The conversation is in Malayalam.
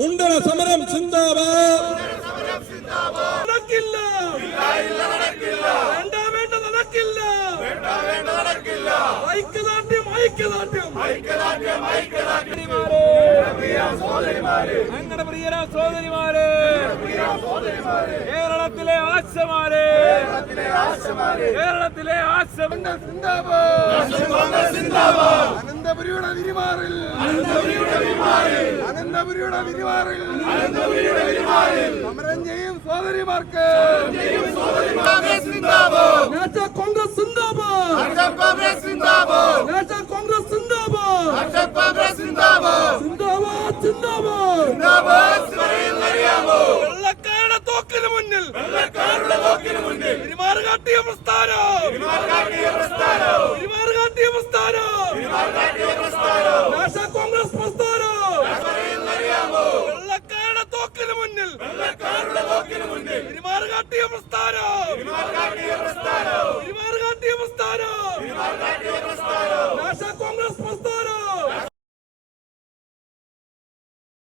മുണ്ടന സമരം സിന്ദാബാദ്. ഞങ്ങളുടെ പ്രിയ സഹോദരിമാരെ, കേരളത്തിലെ ആശമാരെ, കേരളത്തിലെ അനന്തപുരിയുടെ വിരിമാറിൽ സമരം ചെയ്യും സഹോദരിമാർക്ക് കോൺഗ്രസ് സിന്ദാബാദ്.